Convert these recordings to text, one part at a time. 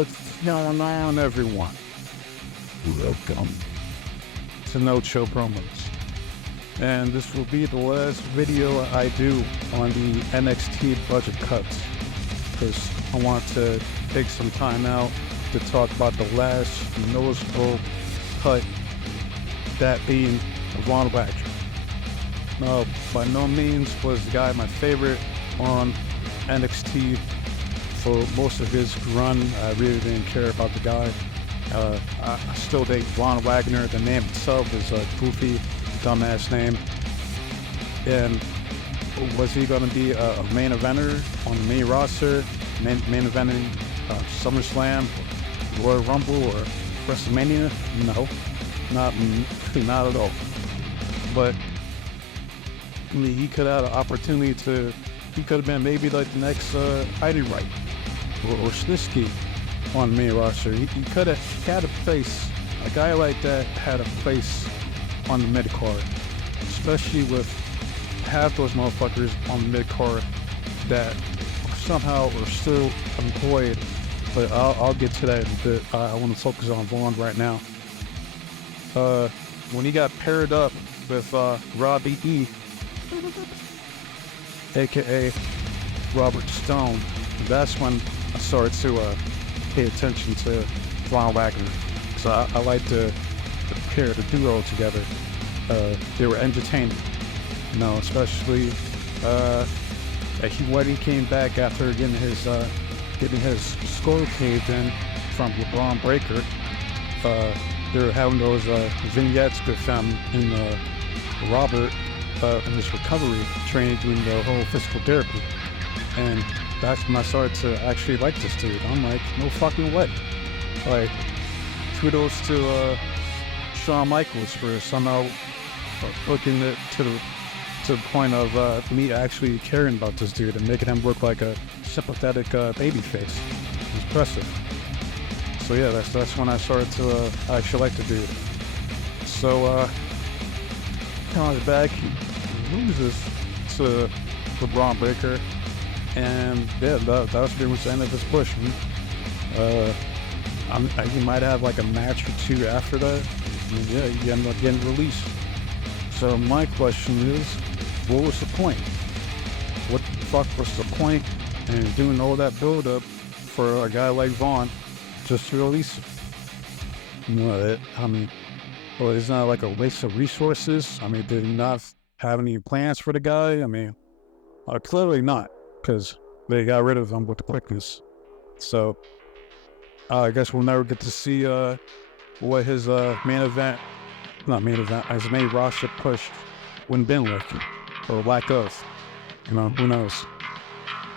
What's going on, everyone? Welcome to No Chill Promos. And this will be the last video I do on the NXT budget cuts, because I want to take some time out to talk about the last noticeable cut, that being Von Wagner. Now, by no means was the guy my favorite on NXT for most of his run. I really didn't care about the guy. I still date Von Wagner. The name itself is a goofy, dumbass name. And was he going to be a main eventer on the main roster, main eventing SummerSlam, Royal Rumble, or WrestleMania? No, not at all. But I mean, he could have had an opportunity to. He could have been maybe like the next ight or Snitsky on the main roster. He could have had a place. A guy like that had a place on the mid card, especially with half those motherfuckers on the mid card that somehow are still employed. But I'll get to that in a bit. I want to focus on Vaughn right now. When he got paired up with Robbie E, aka Robert Stone, that's when I started to pay attention to Von Wagner. So I like to pair the duo together. They were entertaining, you know, especially when he came back after getting his skull caved in from LeBron Breaker. They were having those vignettes with him and Robert in his recovery training, doing the whole physical therapy. And that's when I started to actually like this dude. I'm like, no fucking way. Like, kudos to Shawn Michaels for somehow hooking it to the point of me actually caring about this dude and making him look like a sympathetic babyface. It's impressive. So yeah, that's when I started to actually like the dude. So comes back, he loses to LeBron Breaker, and yeah, that was pretty much the end of his push. He might have like a match or two after that, and yeah, he ended up getting released. So my question is, what was the point? What the fuck was the point in doing all that build-up for a guy like Vaughn just to release him? You know, well, it's not like a waste of resources. I mean, did he not have any plans for the guy? I mean, clearly not, because they got rid of him with the quickness. So I guess we'll never get to see what his his main roster push wouldn't been like, or lack of. You know, who knows?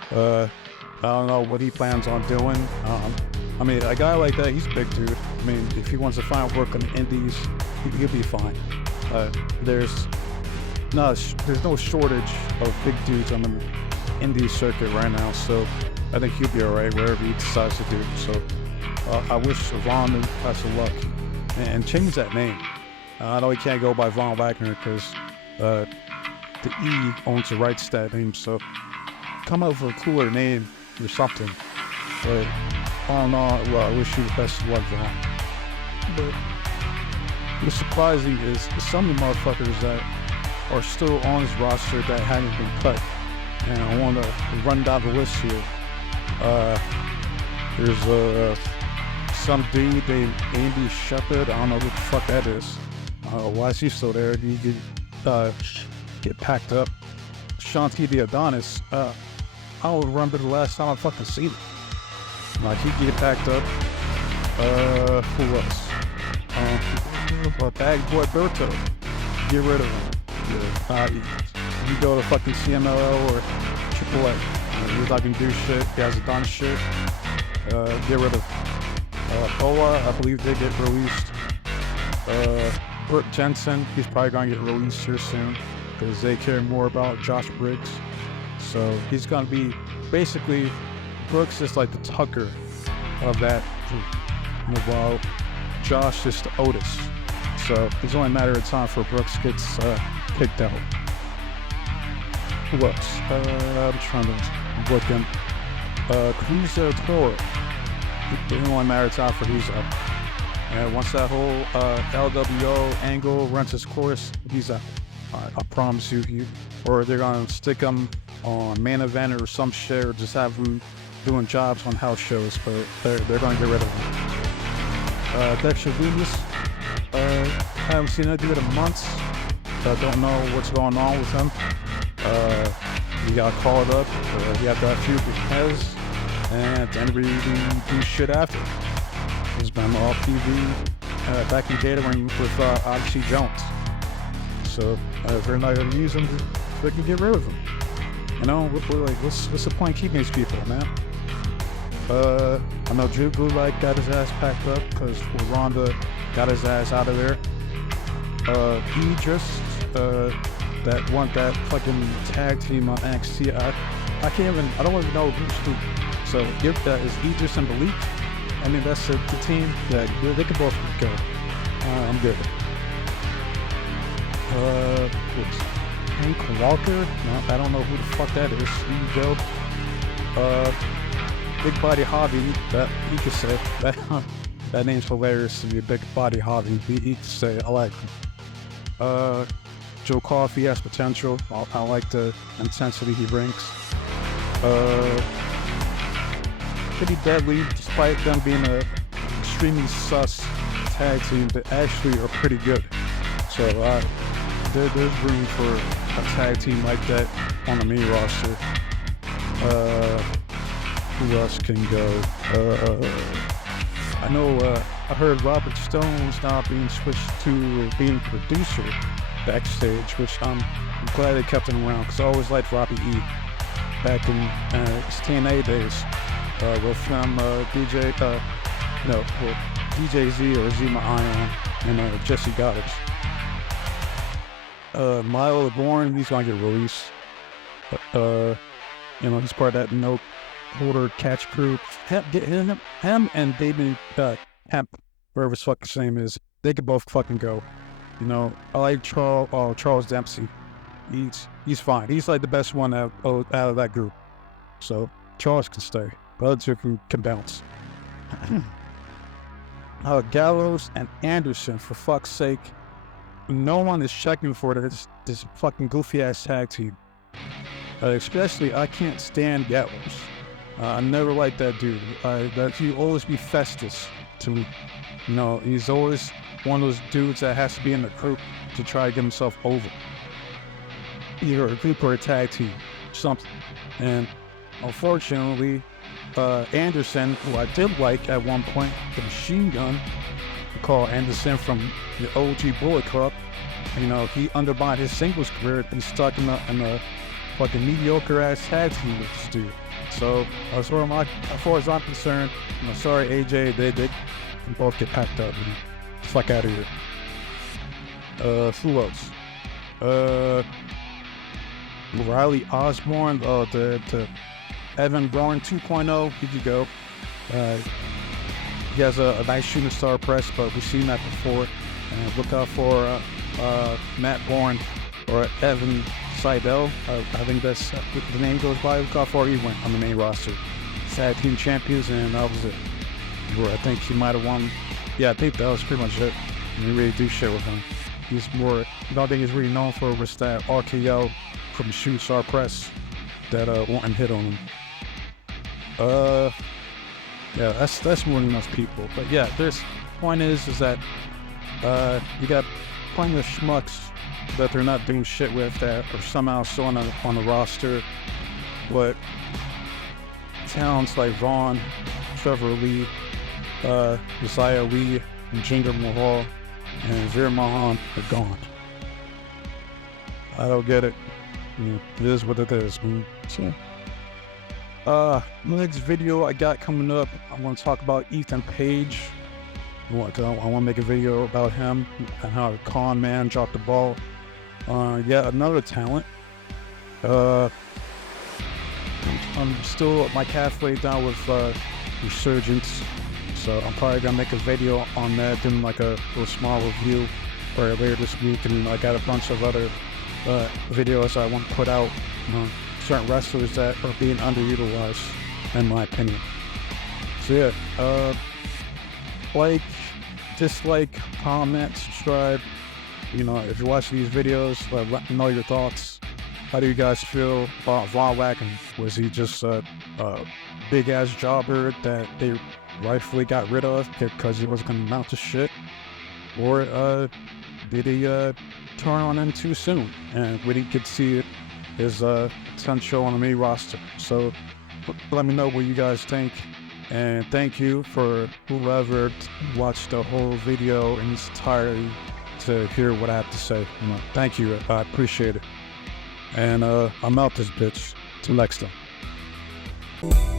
I don't know what he plans on doing. I mean, a guy like that, he's a big dude. I mean, if he wants to find work on the indies, he'll be fine. There's no shortage of big dudes on the indie circuit right now, so I think he'll be alright wherever he decides to do. So I wish Vaughn the best of luck, and change that name. I know he can't go by Von Wagner because the E owns the rights to that name, so come up with a cooler name or something. But all in all, well, I wish you the best of luck, Vaughn. But what's surprising is some of the motherfuckers that are still on his roster that haven't been cut. And I want to run down the list here. There's some dude named Andy Shepard. I don't know who the fuck that is. Why is he still there? He could get packed up. Shanti the Adonis. I don't remember the last time I fucking seen him. Like, he get packed up. Who else? Bag Boy Berto. Get rid of him. Yeah. You go to fucking CMLL or AAA. He's not gonna do shit. He hasn't done shit. Get rid of him. Boa, I believe they get released. Brooke Jensen, he's probably gonna get released here soon because they care more about Josh Briggs. So he's gonna be basically, Brooks is like the Tucker of that group, while Josh is the Otis. So it's only a matter of time for Brooks gets kicked out. Who else? I'm trying to look him. Cruz del Toro. It only matter of time for he's up. And once that whole LWO angle runs its course, he's out. I promise you. Or they're gonna stick him on main event or some shit, or just have him doing jobs on house shows. But they're gonna get rid of him. Dexter Lumis, I haven't seen that dude in months. I don't know what's going on with him. He got called up. He had that feud with Pez, and then really do shit after. He's been off TV back in catering with Odyssey Jones. So if they're not gonna use him, they can get rid of him. You know, what's the point keeping these people, man? I know Drew Gulak got his ass packed up because Ronda got his ass out of there. Idris, that fucking tag team on NXT. I don't even know who's who. So if that is Idris and Malik, I mean that's the team that they can both go. I'm good. Hank Walker? No, I don't know who the fuck that is. Big Body Hobby, that he could say. That name's hilarious to me, Big Body Hobby. He could say, I like him. Joe Coffey has potential. I like the intensity he brings. Pretty Deadly, despite them being a extremely sus tag team, they actually are pretty good. So there's room for a tag team like that on the main roster. Who else can go? I know I heard Robert Stone's now being switched to being producer backstage, which I'm glad they kept him around because I always liked Robbie E. back in his TNA days with him, DJ Z or Zima Ion and Jesse Goddard. Evan Bourne, he's gonna get released. He's part of that no holder catch crew. Him and David Hemp, wherever his fucking name is, they could both fucking go. I like Charles Dempsey. He's fine. He's like the best one out of that group. So Charles can stay. The other two can bounce. Gallows and Anderson, for fuck's sake. No one is checking for this fucking goofy ass tag team. Especially, I can't stand Gallows. I never liked that dude. He'll always be Festus to me. He's always one of those dudes that has to be in the group to try to get himself over. Either a group or a tag team, something. And unfortunately, Anderson, who I did like at one point, the Machine Gun, Karl Anderson from the OG Bullet Club, he undermined his singles career and stuck in a fucking mediocre ass tag team with this dude. So as far as I'm concerned, sorry AJ, they can both get packed up and fuck out of here. Who else? Riley Osborne, the Evan Bourne 2.0, he could go. He has a nice shooting star press, but we've seen that before. And look out for Matt Bourne or Evan Sydal. I think that's the name goes by. Look out for he went on the main roster. Tag team champions, and that was it. I think he might have won. Yeah, I think that was pretty much it. You really do shit with him. He's more, I don't think he's really known for was that RKO from the shooting star press that Orton hit on him. Yeah, that's more than enough people. But yeah, point is that you got plenty of schmucks that they're not doing shit with that are somehow still on the roster. But talents like Vaughn, Trevor Lee, Josiah Lee, and Jinder Mahal, and Veer Mahan are gone. I don't get it. It is what it is. Next video I got coming up, I want to talk about Ethan Page. I want to make a video about him and how the con man dropped the ball. Another talent. I'm still like halfway down with Resurgence, so I'm probably gonna make a video on that, doing like a little small review or later this week, and I got a bunch of other videos I want to put out. Certain wrestlers that are being underutilized, in my opinion. So yeah, like, dislike, comment, subscribe. You know, if you watch these videos, let me know your thoughts. How do you guys feel about Von Wagon? Was he just a big-ass jobber that they rightfully got rid of because he wasn't going to amount to shit? Or did he turn on him too soon and we didn't get to see his potential on the main roster? So let me know what you guys think. And thank you for whoever watched the whole video in its entirety to hear what I have to say. You know, thank you. I appreciate it. And I'm out this bitch. Till next time.